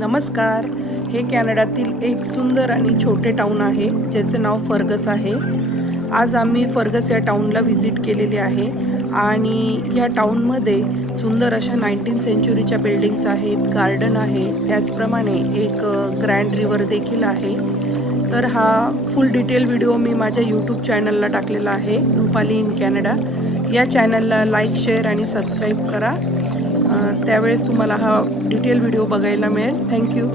नमस्कार. हे कॅनडातील एक सुंदर आणि छोटे टाउन आहे ज्याचे नाव फर्गस आहे. आज आम्ही फर्गस या टाउनला व्हिजिट केलेली आहे आणि या टाउनमध्ये सुंदर अशा 19 सेंचुरीच्या बिल्डिंग्स आहेत, गार्डन आहे, त्याचप्रमाणे एक ग्रँड रिव्हर देखील आहे. तर हा फुल डिटेल व्हिडिओ मी माझ्या यूट्यूब चॅनलला टाकलेला आहे, रुपाली इन कॅनडा. या चॅनलला लाईक, शेअर आणि सबस्क्राईब करा. त्यावेळेस तुम्हाला हा डिटेल व्हिडिओ बघायला मिळेल. थँक्यू.